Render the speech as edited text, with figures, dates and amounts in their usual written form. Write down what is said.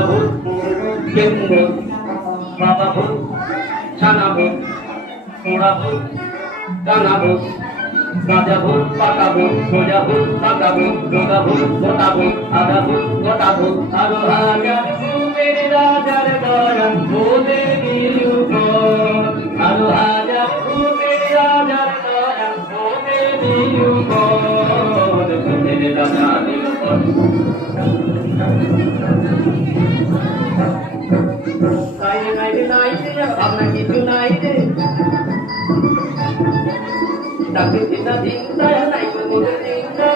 ভূত কেউ ভূত বাবা ভূত ছানা ভূত পোড়া ভূত কানা ভূত গাঁজা ভূত পাকা ভূত সোজা ভূত পাকা ভূত ডোগা ভূত গোটা ভূত আধা ভূত গোটা ভূত আরো হাজার ভূতের রাজার দয়াল বলে দিলু আরো হাজার ভূতের রাজার দয়াল বলে দিলু ভূতের রাজা দিলু আপনার কিছু নাই রে ডাক্তার চিন্তা চিন্তা নাই কোনো চিন্তা